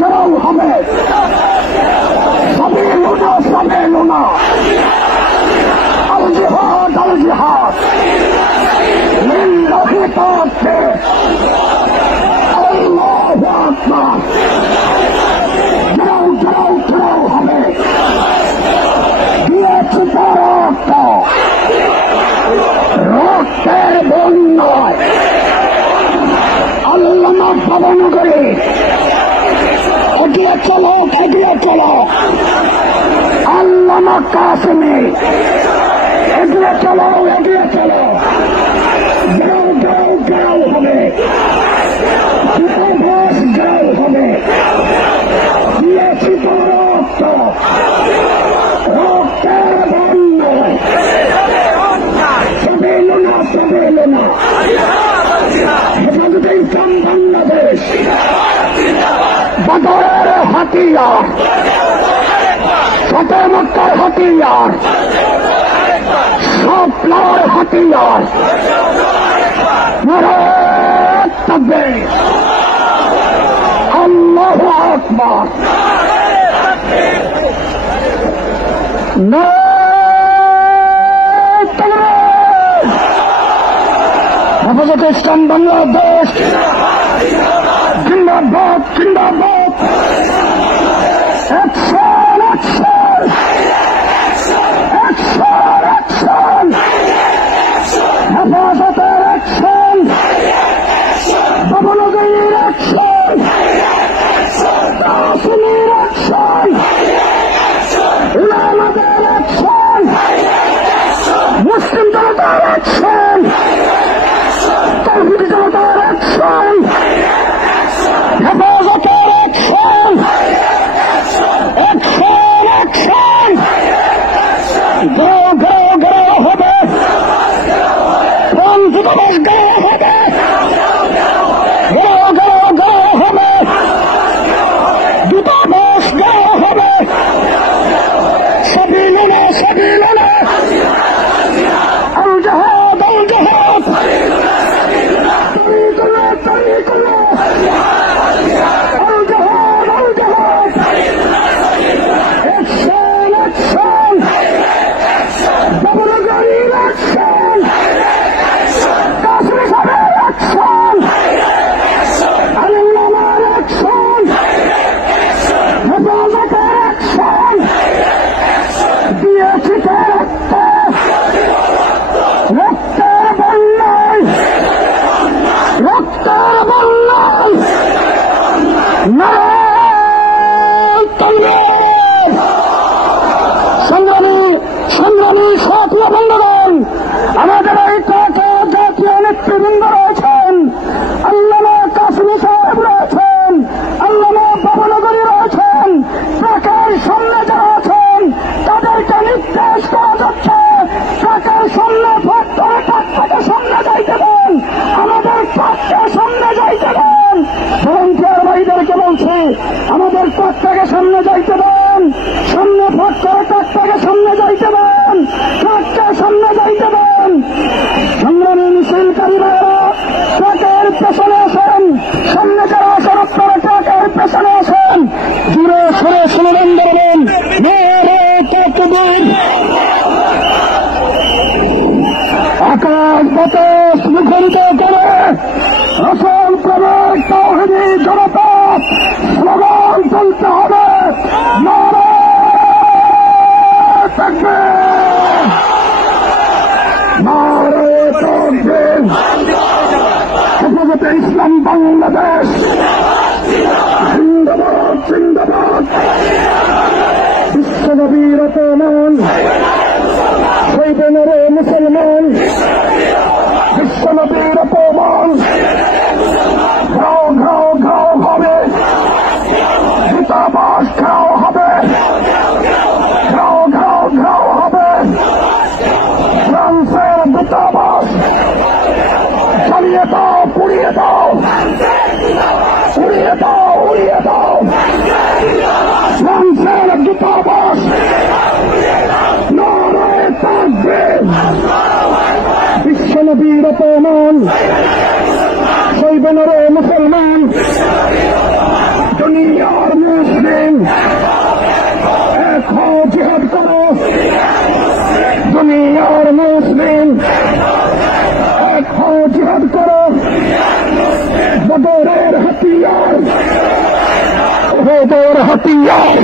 ঘেরাও হবে। সাবিলুনা সাবিলুনা, আল জিহাদ আল জিহাদ, লিল্লাহি তাকবীর, আল্লাহু আকবার। ঘেরাও ঘেরাও ঘেরাও হবে। দিয়েছি রক্ত, রক্তের বন্যায় আল্লামা ভবনগরী এগিয়ে চলো, এগিয়ে চলো। আল্লামা কাসেমী এগিয়ে চলো, এগিয়ে চলো। গাও গাও গাও হবে, উপবাস গাও হবে। দিয়েছি রক্ত, রক্তের বন্যায় সাবিলুনা সাবিলুনা, হেফাজতে ইসলাম বাংলাদেশ বদরের হাতিয়ার, ফতেহ মক্কার হাতিয়ার, স্বপ্নের হাতিয়ার। নারায়ে তাকবীর, আল্লাহু আকবার। নারায়ে তাকবীর। হেফাজতে ইসলাম বাংলাদেশ জিন্দাবাদ, জিন্দাবাদ। Action, action, action, action. হেফাজতের অ্যাকশন, ভবনগরীর অ্যাকশন, কাসেমীর অ্যাকশন, উলামাদের অ্যাকশন, মুসলিম জনতার অ্যাকশন, তাওহীদি জনতার অ্যাকশন, হেফাজতের অ্যাকশন, অ্যাকশন, অ্যাকশন। গাও গাও গাও হবে, দূতাবাস গাও হবে, গাও গাও গাও হবে, দূতাবাস গাও হবে। সাবিলুনা সাবিলুনা, আল জিহাদ আল জিহাদ, তরিকুল্লাহ তরিকুল্লাহ, আল জিহাদ আল জিহাদ। অ্যাকশন, অ্যাকশন, ভবনগরীর অ্যাকশন, কাসেমী সাহেবের অ্যাকশন, আল্লামার অ্যাকশন, হেফাজতের অ্যাকশন। দিয়েছি রক্ত, রক্তের বন্যায়, রক্তের বন্যায়। নারায়ে তাকবীর। সংগ্রামী সংগ্রামী সাথী বন্ধুগণ, আমাদের এই ট্রাকে জাতীয় নেতৃবৃন্দ রয়েছেন। আল্লামা কাসেমী সাহেব রয়েছেন, আল্লামা ভবনগরী রয়েছেন। ট্রাকের সামনে যারা আছেন তাদেরকে নির্দেশ করা যাচ্ছে ট্রাকের সামনে ভোট করে ট্রাকটাকে সামনে যাইতে দেন, আমাদের ট্রাককে সামনে যাইতে দেন। ভলান্টিয়ার ভাইদেরকে বলছি, আমাদের ট্রাকটাকে সামনে যাইতে দেন, সামনে ভোট করে ট্রাকটাকে সামনে যাইতে দেন, ট্রাককে সামনে যাইতে দেন। সংগ্রামী মিছিলকারী ভাইয়েরা ট্রাকের পেছনে আসেন, সামনে যারা আসেন আপনারা ট্রাকের পেছনে আসেন। জুড়ে সরে স্লোগান দেবেন, নারায়ে তাকবীর। আকাশ বাতাস মুখরিত করে রসুল প্রেমের তাওহীদি জনতা স্লোগান তুলতে হবে, নারায়ে তাকবীর, নারায়ে তাকবীর। হেফাজতে ইসলাম বাংলাদেশ জিন্দাবাদ, জিন্দাবাদ। বিশ্বনবী রতমান, শহীদ নরে মুসলমান, বিশ্বনবী রতমান। ঘাও ঘাও ঘাও হবে, দূতাবাস ঘাও হবে, ঘাও ঘাও ঘাও হবে। ফ্রান্সের দূতাবাস জ্বালিয়ে দাও, পুড়িয়ে দাও, উড়িয়ে দাও, উড়িয়ে দাও। ফ্রান্সের দূতাবাস। নারায়ে তাকবীর। বিশ্বনবী রতমান, শহীদ নরে মুসলমান, দুনিয়ার এক হও জিহাদ করো দুনিয়ার মুসলিম, এক হও জিহাদ করো বদরের হাতিয়ার, ওহদের হাতিয়ার।